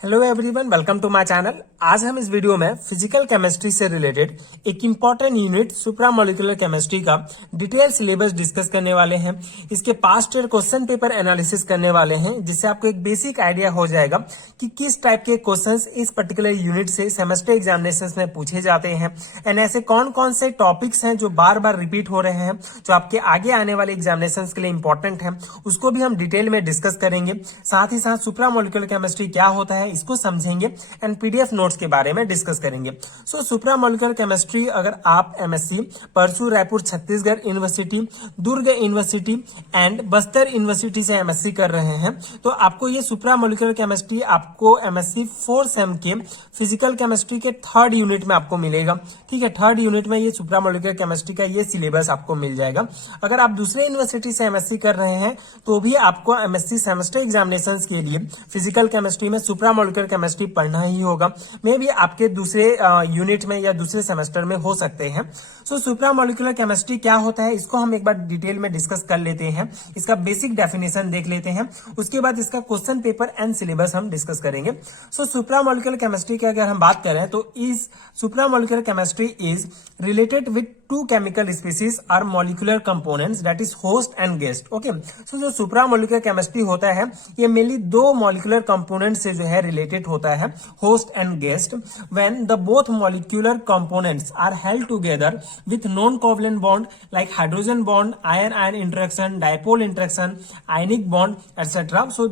Hello everyone, welcome to my channel. आज हम इस वीडियो में फिजिकल केमिस्ट्री से रिलेटेड एक इम्पॉर्टेंट यूनिट सुप्रामोलिकुलर केमिस्ट्री का डिटेल सिलेबस डिस्कस करने वाले हैं। इसके past year question paper analysis करने वाले हैं, जिससे आपको एक बेसिक आइडिया हो जाएगा कि किस टाइप के क्वेश्चंस इस पर्टिकुलर यूनिट से सेमेस्टर एग्जामिनेशन में पूछे जाते हैं एंड ऐसे कौन कौन से टॉपिक्स हैं जो बार बार रिपीट हो रहे हैं, जो आपके आगे आने वाले एग्जामिनेशन के लिए इंपॉर्टेंट है, उसको भी हम डिटेल में डिस्कस करेंगे। साथ ही साथ सुप्रामोलिकुलर केमिस्ट्री क्या होता है इसको समझेंगे एंड पीडीएफ नोट्स के बारे में डिस्कस करेंगे। सो सुप्रामोलिकुलर केमिस्ट्री अगर आप एमएससी परसू Raipur Chhattisgarh university, Durg university and Bastar university से एमएससी कर रहे हैं तो आपको ये सुप्रामोलिकुलर केमिस्ट्री आपको एमएससी 4 सेम के फिजिकल केमिस्ट्री के थर्ड यूनिट में आपको मिलेगा। ठीक है, थर्ड यूनिट में ये सुप्रामोलिकुलर केमिस्ट्री का ये सिलेबस आपको मिल जाएगा। अगर आप दूसरे यूनिवर्सिटी से एमएससी कर रहे हैं तो भी आपको एमएससी सेमेस्टर एग्जामिनेशंस के लिए फिजिकल केमिस्ट्री में सुप्रामोलिकुलर केमिस्ट्री पढ़ना ही होगा। मे भी आपके दूसरे यूनिट में या दूसरे सेमेस्टर में हो सकते हैं। सो सुप्रामोलिकुलर केमिस्ट्री क्या होता है इसको हम एक बार डिटेल में डिस्कस कर लेते हैं। इसका बेसिक डेफिनेशन देख लेते हैं, उसके बाद इसका क्वेश्चन पेपर एंड सिलेबस हम डिस्कस करेंगे। सो सुप्रामोलिकुलर केमिस्ट्री की अगर हम बात करें तो इस supramolecular chemistry is related with to chemical species or molecular components that is host and guest. Okay, so जो सुप्रामोलिकुलर केमिस्ट्री होता है ये मेनली दो मॉलिक्यूलर कंपोनेंट से जो है रिलेटेड होता है, host and guest. When the both molecular components are held together with non covalent bond like hydrogen bond, ion ion interaction, dipole interaction, ionic bond etcetera. So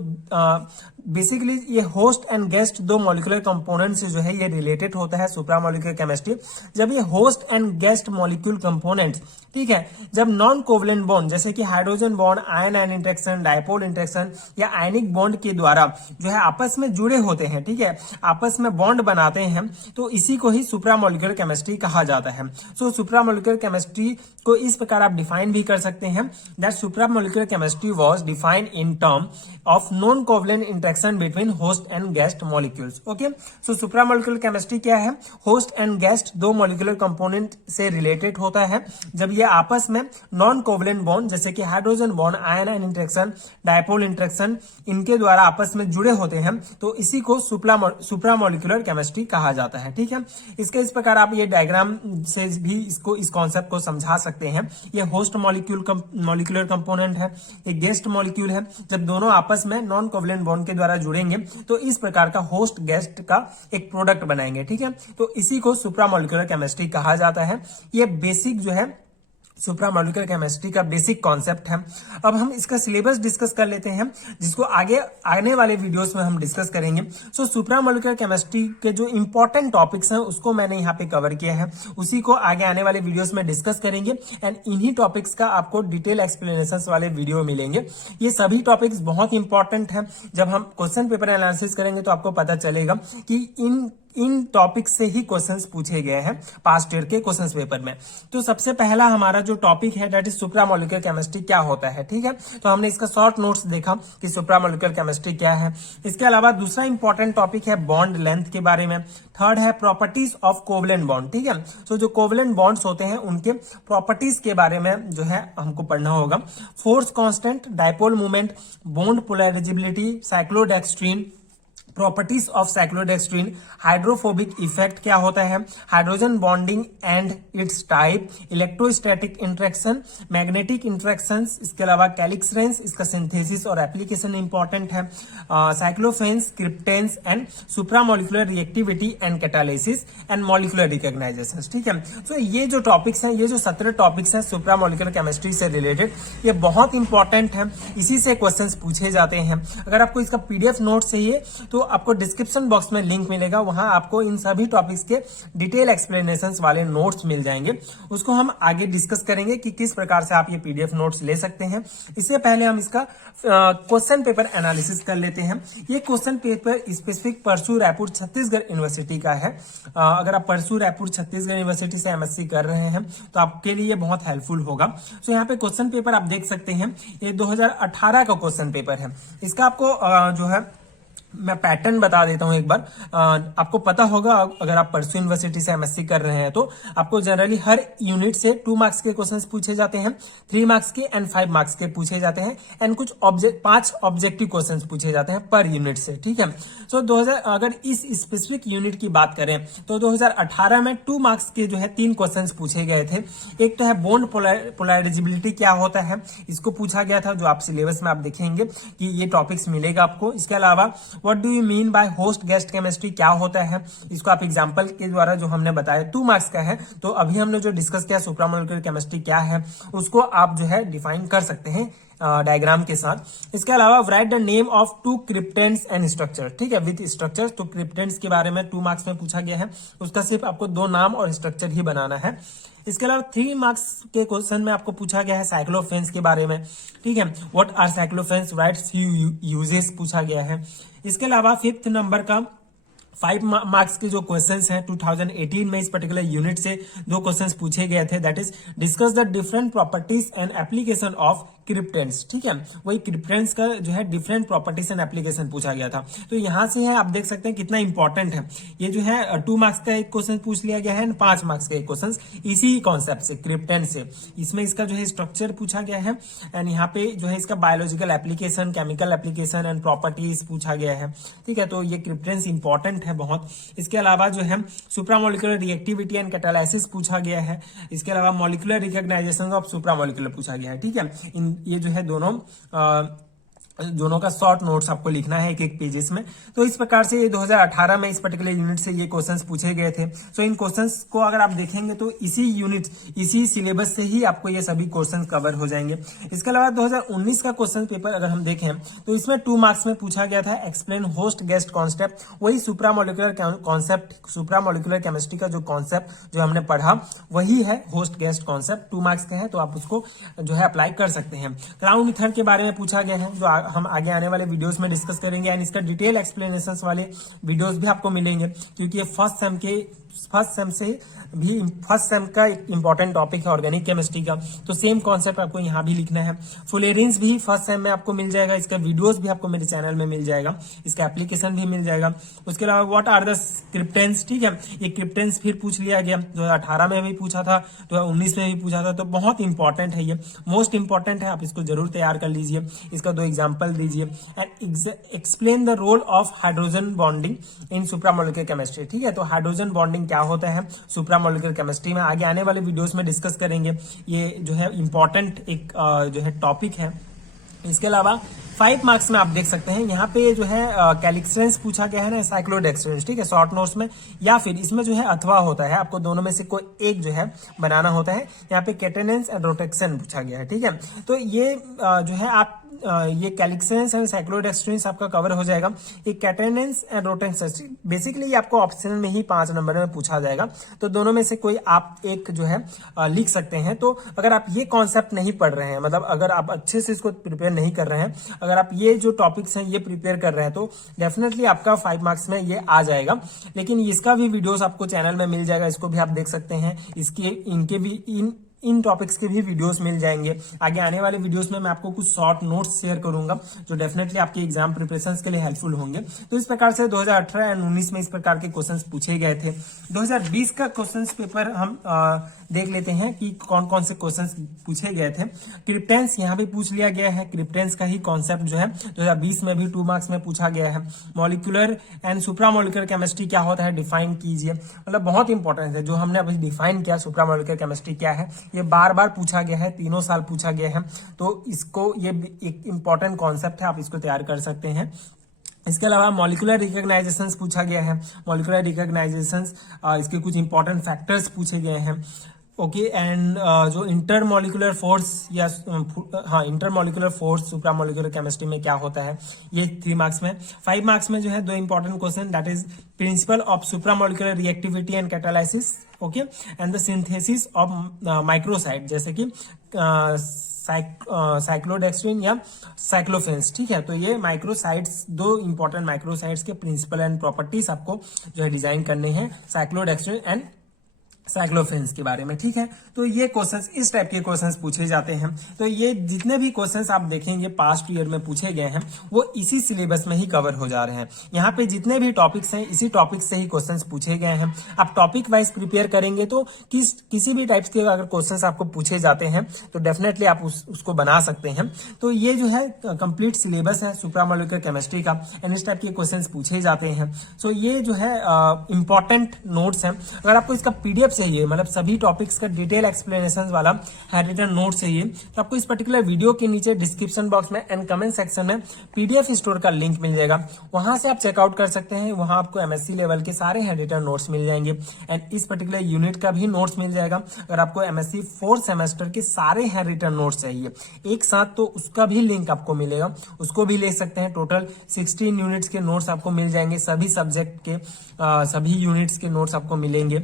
basically ये host and guest दो molecular component से जो है ये related होता है सुप्रामोलिकुलर chemistry. जब ये host and guest molecule components, ठीक है, जब नॉन कोवलेंट बॉन्ड जैसे कि hydrogen bond, ion ion interaction, dipole interaction या आयनिक बॉन्ड के द्वारा जो है आपस में जुड़े होते हैं, ठीक है, आपस में बॉन्ड बनाते हैं, तो इसी को ही सुप्रामोलिकुलर केमिस्ट्री कहा जाता है। सो सुप्रामोलिकुलर केमिस्ट्री को इस प्रकार आप डिफाइन भी कर सकते हैं that supramolecular chemistry was defined in term of non covalent interaction between host and guest molecules. Okay, so supramolecular chemistry क्या है? होस्ट एंड गेस्ट दो मॉलिक्यूलर कंपोनेंट से रिलेटेड होता है जब ये आपस में नॉन कोवलेंट बॉन्ड जैसे कि hydrogen bond, ion ion interaction, dipole interaction इनके द्वारा आपस में जुड़े होते हैं, तो इसी को सुप्रामोलिकुलर केमिस्ट्री कहा जाता है। ठीक है, इसके इस प्रकार आप ये डायग्राम से भी इस कॉन्सेप्ट को समझा सकते हैं। ये होस्ट मॉलिक्यूलर कंपोनेंट है, ये गेस्ट मॉलिक्यूल है। जब दोनों आपस में नॉन कोवलेंट बॉन्ड के द्वारा जुड़ेंगे तो इस प्रकार का होस्ट गेस्ट का एक प्रोडक्ट बनाएंगे। ठीक है, तो इसी को सुप्रामोलिकुलर केमिस्ट्री कहा जाता है। ये बेसिक जो है सुप्रामोलिकुलर केमिस्ट्री का बेसिक कॉन्सेप्ट है। अब हम इसका सिलेबस डिस्कस कर लेते हैं, जिसको आगे आने वाले वीडियोस में हम डिस्कस करेंगे। सो सुप्रामोलिकुलर केमिस्ट्री के जो इंपॉर्टेंट टॉपिक्स हैं उसको मैंने यहाँ पे कवर किया है, उसी को आगे आने वाले वीडियोस में डिस्कस करेंगे एंड इन्हीं टॉपिक्स का आपको डिटेल एक्सप्लेनेशन वाले वीडियो मिलेंगे। ये सभी टॉपिक्स बहुत इंपॉर्टेंट है। जब हम क्वेश्चन पेपर एनालिसिस करेंगे तो आपको पता चलेगा कि इन टॉपिक से ही क्वेश्चंस पूछे गए हैं पास्ट ईयर के क्वेश्चंस पेपर में। तो सबसे पहला हमारा जो टॉपिक है दैट इज सुप्रामोलिकुलर केमिस्ट्री क्या होता है। ठीक है, तो हमने इसका शॉर्ट नोट्स देखा कि सुप्रामोलिकुलर केमिस्ट्री क्या है। इसके अलावा दूसरा इंपॉर्टेंट टॉपिक है बॉन्ड लेंथ के बारे में। थर्ड है प्रॉपर्टीज ऑफ कोवलेंट बॉन्ड। ठीक है, तो जो कोवलेंट बॉन्ड्स होते हैं उनके प्रॉपर्टीज के बारे में जो है हमको पढ़ना होगा। Force constant, dipole movement, bond polarizability, cyclodextrin, properties of cyclodextrin, hydrophobic effect क्या होता है, hydrogen bonding and its type, electrostatic interaction, magnetic interactions, इसके अलावा कैलिक्स रेंज, इसका सिंथेसिस और एप्लीकेशन इंपॉर्टेंट है, cyclophanes, cryptands and supramolecular reactivity and catalysis and molecular recognization. ठीक है, तो ये जो टॉपिक्स हैं, ये जो 17 टॉपिक्स हैं सुप्रामोलिकुलर केमिस्ट्री से रिलेटेड, ये बहुत इंपॉर्टेंट है, इसी से क्वेश्चंस पूछे जाते हैं। अगर आपको इसका पीडीएफ नोट चाहिए तो आपको डिस्क्रिप्शन बॉक्स में लिंक मिलेगा, वहां आपको इन सभी टॉपिक्स के डिटेल एक्सप्लेनेशंस वाले नोट्स मिल जाएंगे। उसको हम आगे डिस्कस करेंगे कि किस प्रकार से आप ये पीडीएफ नोट्स ले सकते हैं। इससे पहले हम इसका क्वेश्चन पेपर एनालिसिस कर लेते हैं। ये क्वेश्चन पेपर स्पेसिफिक परसू रायपुर छत्तीसगढ़ यूनिवर्सिटी का है। अगर आप परसू रायपुर छत्तीसगढ़ यूनिवर्सिटी से एमएससी कर रहे हैं तो आपके लिए बहुत हेल्पफुल होगा। सो यहाँ पे क्वेश्चन पेपर आप देख सकते हैं, ये 2018 का क्वेश्चन पेपर है। इसका आपको जो है मैं पैटर्न बता देता हूं एक बार। आपको पता होगा, अगर आप परसू यूनिवर्सिटी से एमएससी कर रहे हैं तो आपको जनरली हर यूनिट से 2 मार्क्स के क्वेश्चंस पूछे जाते हैं, 3 मार्क्स के एंड 5 मार्क्स के पूछे जाते हैं, एंड कुछ 5 ऑब्जेक्टिव क्वेश्चंस पूछे जाते हैं पर यूनिट से, ठीक है। सो 2000 अगर इस स्पेसिफिक यूनिट की बात करें तो 2018 में 2 मार्क्स के जो है 3 क्वेश्चंस पूछे गए थे। एक तो है बॉन्ड पोलराइजेबिलिटी क्या होता है, इसको पूछा गया था, जो आप सिलेबस में आप देखेंगे कि ये टॉपिक्स मिलेगा आपको। इसके अलावा what do you mean by host guest chemistry क्या होता है, इसको आप एग्जांपल के द्वारा जो हमने बताया 2 मार्क्स का है, तो अभी हमने जो डिस्कस किया सुप्रामोलिकुलर केमिस्ट्री क्या है उसको आप जो है डिफाइन कर सकते हैं डायग्राम के साथ। इसके अलावा write the name of 2 cryptands and structure, ठीक है, विद स्ट्रक्चर। तो क्रिप्टेंट्स के बारे में 2 मार्क्स में पूछा गया है, उसका सिर्फ आपको 2 नाम और स्ट्रक्चर ही बनाना है। इसके अलावा 3 मार्क्स के क्वेश्चन में आपको पूछा गया है साइक्लोफेन्स के बारे में, ठीक है, व्हाट आर साइक्लोफेन्स, राइट्स यूजेस पूछा गया है। इसके अलावा 5th नंबर का 5 मार्क्स के जो क्वेश्चंस हैं 2018 में इस पर्टिकुलर यूनिट से 2 क्वेश्चंस पूछे गए थे, that is discuss the different properties and application of cryptands, ठीक है, वही क्रिप्टेंट्स का जो है डिफरेंट प्रॉपर्टीज एंड एप्लीकेशन पूछा गया था। तो यहां से है आप देख सकते हैं कितना इंपॉर्टेंट है ये, जो है 2 मार्क्स का एक क्वेश्चन पूछ लिया गया है, 5 मार्क्स का एक क्वेश्चन इसी कॉन्सेप्ट से, क्रिप्टेंट से। इसमें इसका जो है स्ट्रक्चर पूछा गया है, एंड यहाँ पे जो है इसका biological application, chemical application and properties पूछा गया है, ठीक है। तो ये क्रिप्टेंट्स इंपॉर्टेंट है बहुत। इसके अलावा जो है सुप्रामोलिकुलर रिएक्टिविटी एंड कैटालाइसिस पूछा गया है। इसके अलावा मॉलिक्यूलर रिकॉग्नाइजेशन ऑफ सुप्रामोलिकुलर पूछा गया है, ठीक है। ये जो है दोनों का शॉर्ट नोट्स आपको लिखना है एक पेजेस में। तो इस प्रकार से ये 2018 में इस पर्टिकुलर यूनिट से ये क्वेश्चंस पूछे गए थे। सो इन क्वेश्चंस को अगर आप देखेंगे तो इसी यूनिट, इसी सिलेबस से ही आपको ये सभी क्वेश्चंस कवर हो जाएंगे। इसके अलावा 2019 का क्वेश्चन पेपर अगर हम देखें तो इसमें 2 मार्क्स में पूछा गया था एक्सप्लेन होस्ट गेस्ट कॉन्सेप्ट, वही सुप्रामोलिकुलर कॉन्सेप्ट, सुप्रामोलिकुलर केमिस्ट्री का जो कॉन्सेप्ट जो हमने पढ़ा वही है होस्ट गेस्ट कॉन्सेप्ट। 2 मार्क्स का है, तो आप उसको जो है अप्लाई कर सकते हैं। क्राउन ईथर के बारे में पूछा गया है, जो हम आगे आने वाले वीडियोस में डिस्कस करेंगे, एंड इसका डिटेल एक्सप्लेनेशंस वाले वीडियोस भी आपको मिलेंगे, क्योंकि ये फर्स्ट सेम का एक इंपॉर्टेंट टॉपिक है ऑर्गेनिक केमिस्ट्री का। तो सेम कॉन्सेप्ट आपको यहाँ भी लिखना है। फुलेरिन्स भी फर्स्ट सेम में आपको मिल जाएगा, इसका वीडियोस भी आपको मेरे चैनल में मिल जाएगा, इसका एप्लीकेशन भी मिल जाएगा। उसके अलावा व्हाट आर द क्रिप्टेंट्स, ठीक है, ये क्रिप्टेंट्स फिर पूछ लिया गया, 2018 में भी पूछा था, 2019 में भी पूछा था। तो बहुत इंपॉर्टेंट है, ये मोस्ट इंपॉर्टेंट है, आप इसको जरूर तैयार कर लीजिए। इसका 2 एग्जाम्पल दीजिए। And explain the role of hydrogen bonding in supramolecular chemistry, ठीक है। तो हाइड्रोजन बॉन्डिंग क्या होता है सुप्रामोलिकुलर केमिस्ट्री में आगे आने वाले वीडियोस में डिस्कस करेंगे। ये जो है इंपॉर्टेंट एक जो है टॉपिक है। इसके अलावा 5 मार्क्स में आप देख सकते हैं यहाँ पे जो है कैलिक्सेंस पूछा गया है ना, साइक्लोडेक्सेंस, ठीक है, शॉर्ट नोट्स में, या फिर इसमें जो है अथवा होता है, आपको दोनों में से कोई एक जो है बनाना होता है। यहाँ पे कैटेनेंस एंड रोटेक्शन पूछा गया है, ठीक है। तो ये जो है आप ये कैलिक्सेंस एंड साइक्लोडेक्सेंस आपका कवर हो जाएगा। ये कैटेनेंस एंड रोटेक्सेंस बेसिकली आपको ऑप्शन में ही 5 नंबर में पूछा जाएगा, तो दोनों में से कोई आप एक जो है लिख सकते हैं। तो अगर आप ये कॉन्सेप्ट नहीं पढ़ रहे हैं, मतलब अगर आप अच्छे से इसको प्रिपेयर नहीं कर रहे हैं, अगर आप ये जो टॉपिक्स हैं ये प्रिपेयर कर रहे हैं, तो डेफिनेटली आपका 5 मार्क्स में ये आ जाएगा। लेकिन इसका भी वीडियोस आपको चैनल में मिल जाएगा, इसको भी आप देख सकते हैं। इनके भी इन टॉपिक्स के भी वीडियोस मिल जाएंगे। आगे आने वाले वीडियोस में मैं आपको कुछ शॉर्ट नोट्स शेयर करूंगा जो डेफिनेटली आपके एग्जाम प्रिपरेशंस के लिए हेल्पफुल होंगे। तो इस प्रकार से 2018 एंड 19 में इस प्रकार के क्वेश्चंस पूछे गए थे। 2020 का क्वेश्चंस पेपर हम देख लेते हैं कि कौन कौन से क्वेश्चंस पूछे गए थे। क्रिप्टेंस यहाँ भी पूछ लिया गया है, क्रिप्टेंस का ही कॉन्सेप्ट जो है 2020 में भी 2 मार्क्स में पूछा गया है। मॉलिक्यूलर एंड सुप्रामोलिकुलर केमिस्ट्री क्या होता है डिफाइन कीजिए, मतलब बहुत इंपॉर्टेंट है जो हमने अभी डिफाइन किया सुप्रामोलिकुलर केमिस्ट्री क्या है, ये बार बार पूछा गया है, 3 साल पूछा गया है। तो इसको ये एक इंपॉर्टेंट कॉन्सेप्ट है, आप इसको तैयार कर सकते हैं। इसके अलावा मॉलिक्यूलर रिकॉग्नाइजेशंस पूछा गया है। मॉलिक्यूलर रिकॉग्नाइजेशंस इसके कुछ इंपॉर्टेंट फैक्टर्स पूछे गए हैं। ओके, एंड जो इंटरमॉलिक्यूलर फोर्स या इंटरमॉलिक्यूलर फोर्स सुप्रामोलिकुलर केमिस्ट्री में क्या होता है, ये 3 मार्क्स में। 5 मार्क्स में जो है 2 important question, that is principle of supramolecular reactivity and catalysis, okay, and the synthesis of macrocycle, जैसे कि साइक्लोडेक्स्ट्रिन या साइक्लोफेन्स, ठीक है। तो ये माइक्रोसाइट्स, 2 इंपॉर्टेंट माइक्रोसाइट्स के प्रिंसिपल एंड प्रॉपर्टीज आपको जो है डिजाइन करने हैं, साइक्लोडेक्स्ट्रिन एंड साइक्लोफेन्स के बारे में, ठीक है। तो ये क्वेश्चंस, इस टाइप के क्वेश्चंस पूछे जाते हैं। तो ये जितने भी क्वेश्चंस आप देखेंगे पास्ट ईयर में पूछे गए हैं वो इसी सिलेबस में ही कवर हो जा रहे हैं। यहाँ पे जितने भी टॉपिक्स हैं इसी टॉपिक से ही क्वेश्चंस पूछे गए हैं। आप टॉपिक वाइज प्रिपेयर करेंगे तो किसी भी टाइप्स के अगर क्वेश्चंस आपको पूछे जाते हैं तो डेफिनेटली आप उसको बना सकते हैं। तो ये जो है कंप्लीट सिलेबस है सुप्रामोलिकुलर केमिस्ट्री का, एंड इस टाइप के क्वेश्चंस पूछे जाते हैं। सो ये जो है इंपॉर्टेंट नोट्स हैं। अगर आपको इसका पीडीएफ चाहिए, मतलब सभी टॉपिक्स का डिटेल एक्सप्लेनेशन वाला हैंड रिटन नोट चाहिए, तो आपको इस पर्टिकुलर वीडियो के नीचे डिस्क्रिप्शन बॉक्स में एंड कमेंट सेक्शन में पीडीएफ स्टोर का लिंक मिल जाएगा। वहां से आप चेकआउट कर सकते हैं। वहां आपको एमएससी लेवल के सारे हैंड रिटन नोट्स मिल जाएंगे एंड इस पर्टिकुलर यूनिट का भी नोट्स मिल जाएगा। अगर आपको एमएससी 4th सेमेस्टर के सारे हैंड रिटन नोट्स चाहिए एक साथ, तो उसका भी लिंक आपको मिलेगा, उसको भी ले सकते हैं। टोटल 16 यूनिट्स के नोट्स आपको मिल जाएंगे, सभी सब्जेक्ट के सभी यूनिट्स के नोट्स आपको मिलेंगे,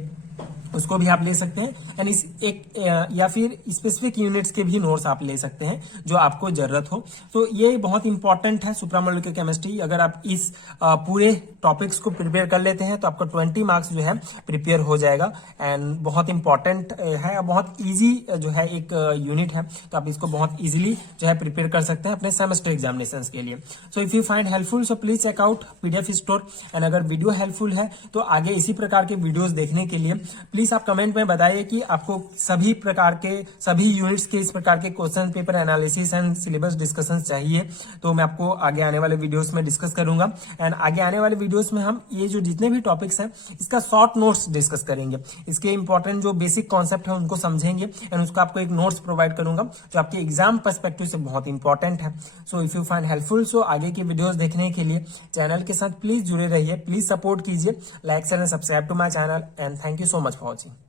उसको भी आप ले सकते हैं। एंड इस एक या फिर स्पेसिफिक यूनिट्स के भी नोट्स आप ले सकते हैं जो आपको जरूरत हो। तो ये बहुत इंपॉर्टेंट है सुप्रामोलिकुलर केमिस्ट्री। अगर आप इस पूरे टॉपिक्स को प्रिपेयर कर लेते हैं तो आपका 20 मार्क्स जो है प्रिपेयर हो जाएगा एंड बहुत इंपॉर्टेंट है, बहुत ईजी जो है एक यूनिट है। तो आप इसको बहुत ईजिली जो है प्रिपेयर कर सकते हैं अपने सेमेस्टर एग्जामिनेशन के लिए। So if you find helpful so please check out PDF store. And अगर वीडियो हेल्पफुल है तो आगे इसी प्रकार के वीडियोस देखने के लिए प्लीज आप कमेंट में बताइए कि आपको सभी प्रकार के सभी यूनिट्स के इस प्रकार के question paper analysis and syllabus discussion चाहिए। तो मैं आपको आगे आने वाले वीडियोस में डिस्कस करूंगा एंड आगे आने वाले वीडियोस में हम ये जो जितने भी टॉपिक्स हैं इसका शॉर्ट नोट्स डिस्कस करेंगे। इसके इंपॉर्टेंट जो बेसिक कॉन्सेप्ट है उनको समझेंगे एंड उसका आपको एक नोट्स प्रोवाइड करूंगा जो आपके एग्जाम पर्सपेक्टिव से बहुत इंपॉर्टेंट है। सो इफ यू फाइंड हेल्पफुल सो आगे की वीडियोस देखने के लिए चैनल के साथ प्लीज जुड़े रहिए, प्लीज सपोर्ट कीजिए, like share and subscribe to my channel and thank you so much for watching.